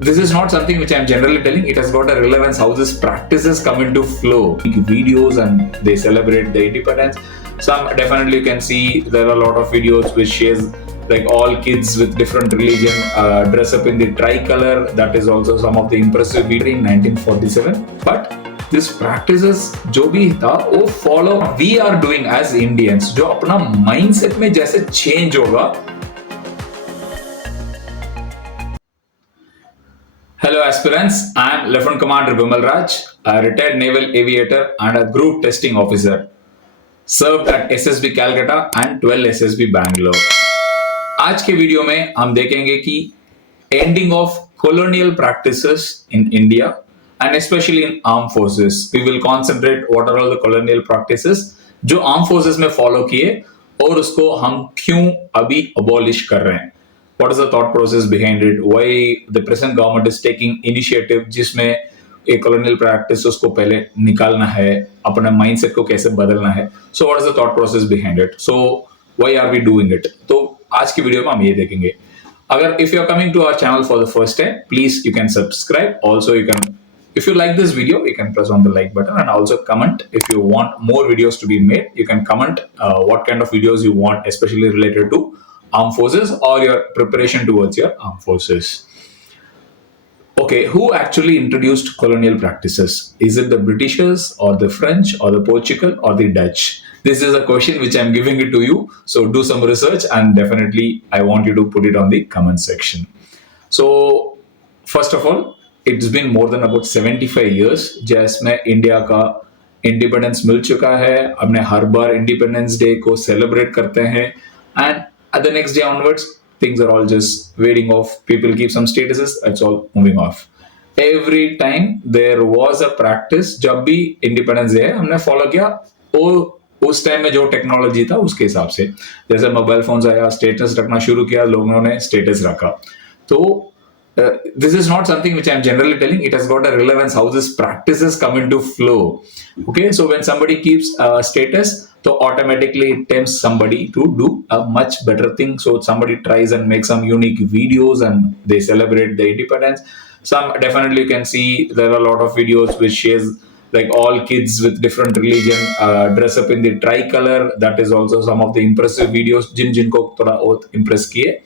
this is not something which I'm generally telling. It has got a relevance how these practices come into flow. Videos and they celebrate the independence. Some definitely you can see there are a lot of videos which shares like all kids with different religion dress up in the tricolor. That is also some of the impressive video in 1947. But this practices जो भी था वो follow we are doing as Indians. जो अपना mindset में जैसे change होगा. Hello aspirants, I am Lieutenant Commander Vimal Raj, a retired naval aviator and a group testing officer. Served at SSB Calcutta and 12 SSB Bangalore. आज के video में हम देखेंगे कि ending of colonial practices in India and especially in armed forces. We will concentrate what are all the colonial practices जो armed forces में follow किए और उसको हम क्यों अभी abolish कर रहे हैं. What is the thought process behind it? Why the present government is taking initiative जिसमें एक colonial practice उसको पहले निकालना है, अपने mindset को कैसे बदलना है. So what is the thought process behind it? So why are we doing it? तो आज की वीडियो में हम ये देखेंगे. अगर if you are coming to our channel for the first time, please you can subscribe. Also you can, if you like this video, you can press on the like button and also comment. If you want more videos to be made, you can comment what kind of videos you want, especially related to armed forces or your preparation towards your armed forces. Okay, who actually introduced colonial practices? Is it the Britishers or the French or the Portugal or the Dutch? This is a question which I'm giving it to you. So do some research and definitely I want you to put it on the comment section. So first of all, it's been more than about 75 years जिसमें India का independence मिल चुका है. हमने हर बार independence day को celebrate करते हैं and at the next day onwards, things are all just waiting off. People keep some statuses, it's all moving off. Every time there was a practice, जब भी independence day है हमने follow किया और उस टाइम में जो टेक्नोलॉजी था उसके हिसाब से. जैसे मोबाइल फोन्स आया, स्टेटस रखना शुरू किया, लोगों ने स्टेटस रखा. तो this is not something which I'm generally telling. It has got a relevance how these practices come into flow. Okay, so when somebody keeps a status, so automatically it tempts somebody to do a much better thing. So somebody tries and makes some unique videos and they celebrate the independence. Some definitely you can see there are a lot of videos which shares like all kids with different religion dress up in the tricolor. That is also some of the impressive videos जिनको थोड़ा और impress किए.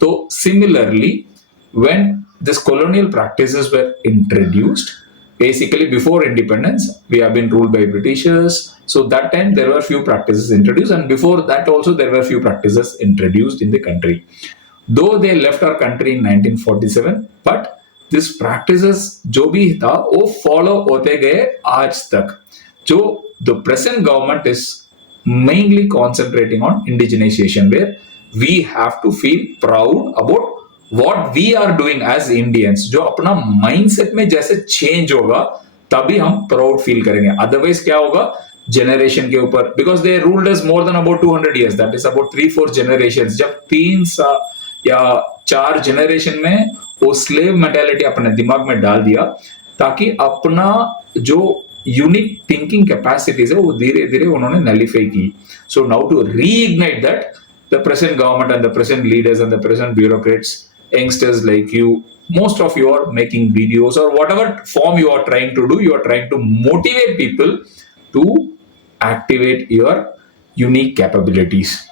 So similarly, when these colonial practices were introduced, basically before independence, we have been ruled by Britishers. So that time there were few practices introduced, and before that also there were few practices introduced in the country. Though they left our country in 1947, but these practices जो भी था वो follow होते गए आज तक. जो the present government is mainly concentrating on indigenization, where we have to feel proud about what we are doing as Indians. जो अपना mindset में जैसे change होगा तभी हम proud feel करेंगे. Otherwise क्या होगा generation के ऊपर, because they ruled us more than about 200 years, that is about 3-4 generations. जब 3 या 4 generation में वो slave mentality अपने दिमाग में डाल दिया ताकि अपना जो unique thinking capacities है वो धीरे धीरे उन्होंने nullify की. So now to reignite that, the present government and the present leaders and the present bureaucrats, youngsters like you, most of you are making videos or whatever form you are trying to do, you are trying to motivate people to activate your unique capabilities.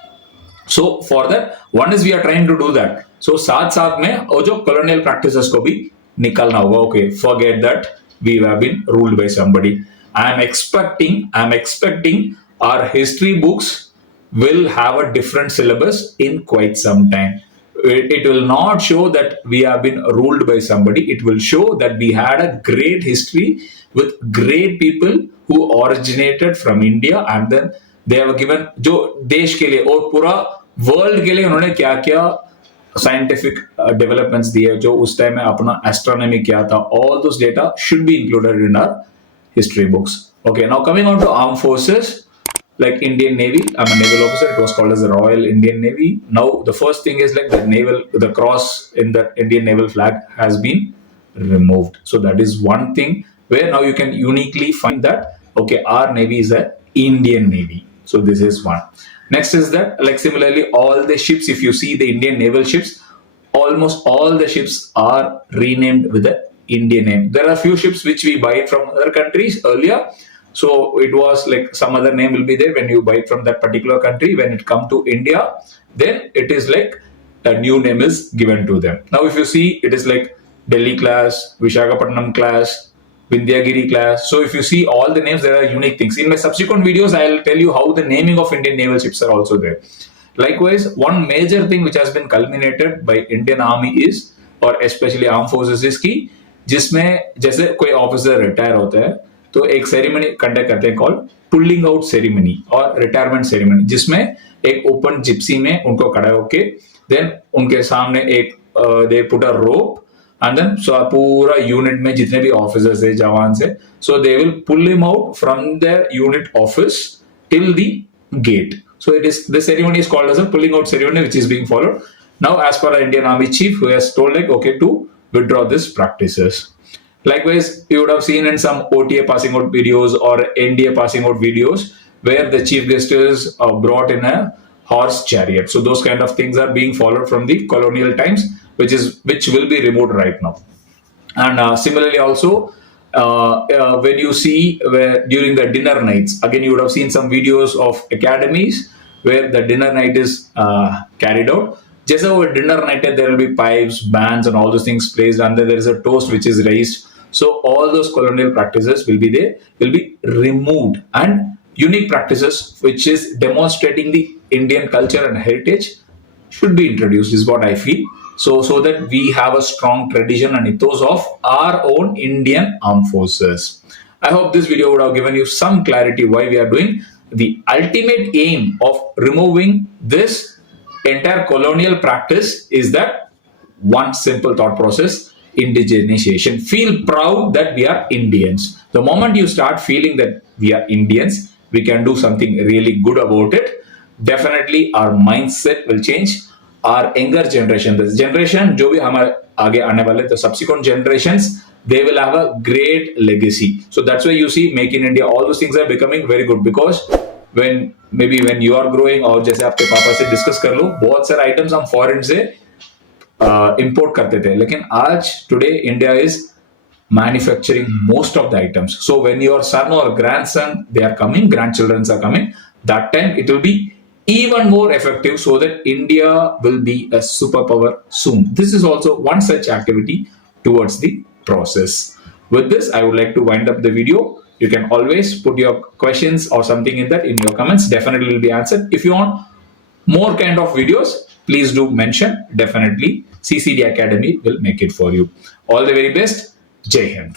So for that, one is we are trying to do that. So साथ साथ में वो जो colonial practices को भी निकालना होगा. Okay, forget that we have been ruled by somebody. I am expecting our history books will have a different syllabus in quite some time. It will not show that we have been ruled by somebody. It will show that we had a great history with great people who originated from India and then they have given जो देश के लिए और पूरा world के लिए उन्होंने क्या क्या scientific developments दिए, जो उस टाइम में अपना astronomy क्या था, all those data should be included in our history books. Okay, now coming on to armed forces. Like Indian Navy, I'm a naval officer. It was called as the Royal Indian Navy. Now the first thing is like the cross in the Indian naval flag has been removed. So that is one thing where now you can uniquely find that okay, our Navy is a Indian Navy. So this is one. Next is that like similarly all the ships, if you see the Indian naval ships, almost all the ships are renamed with the Indian name. There are few ships which we buy it from other countries earlier. So it was like some other name will be there when you buy it from that particular country. When it come to India, then it is like a new name is given to them. Now, if you see, it is like Delhi class, Vishakhapatnam class, Vindhyagiri class. So if you see all the names, there are unique things. In my subsequent videos, I'll tell you how the naming of Indian naval ships are also there. Likewise, one major thing which has been culminated by Indian Army is, और especially armed forces is कि जिसमें जैसे कोई officer retire होता है तो एक ceremony conduct करते हैं कॉल्ड पुलिंग आउट सेरेमनी और रिटायरमेंट सेरेमनी, जिसमें एक ओपन जिप्सी में उनको खड़ा होके देन उनके सामने एक they put a rope and then so पूरा यूनिट में जितने भी ऑफिसर्स है जवान से so they will pull him out from their unit office till the gate. So it is the ceremony is called as a pulling out ceremony, which is being followed. Now, as per our Indian Army chief, who has told like okay to withdraw these practices. Likewise, you would have seen in some OTA passing out videos or NDA passing out videos where the chief guest is brought in a horse chariot. So those kind of things are being followed from the colonial times, which will be removed right now. And similarly also when you see where during the dinner nights, again you would have seen some videos of academies where the dinner night is carried out. Just over dinner night, there will be pipes, bands, and all those things placed, and there is a toast which is raised. So all those colonial practices will be there, will be removed, and unique practices which is demonstrating the Indian culture and heritage should be introduced, is what I feel. So that we have a strong tradition and ethos of our own Indian armed forces. I hope this video would have given you some clarity why we are doing. The ultimate aim of removing this entire colonial practice is that one simple thought process: indigenization. Feel proud that we are Indians. The moment you start feeling that we are Indians, we can do something really good about it. Definitely our mindset will change. Our younger generation, this generation जो भी हमारे आगे आने वाले, the subsequent generations, they will have a great legacy. So that's why you see Make in India, all those things are becoming very good, because when you are growing, और जैसे आपके पापा से डिस्कस कर लो, बहुत सारे आइटम्स हम foreign से इंपोर्ट करते थे, लेकिन आज today India is manufacturing most of the items. So when your son or grandson they are coming, grandchildren are coming, that time it will be even more effective, so that India will be a superpower soon. This is also one such activity towards the process. With this, I would like to wind up the video. You can always put your questions or something in that in your comments. Definitely will be answered. If you want more kind of videos, please do mention. Definitely CCD Academy will make it for you. All the very best. Jai Hind.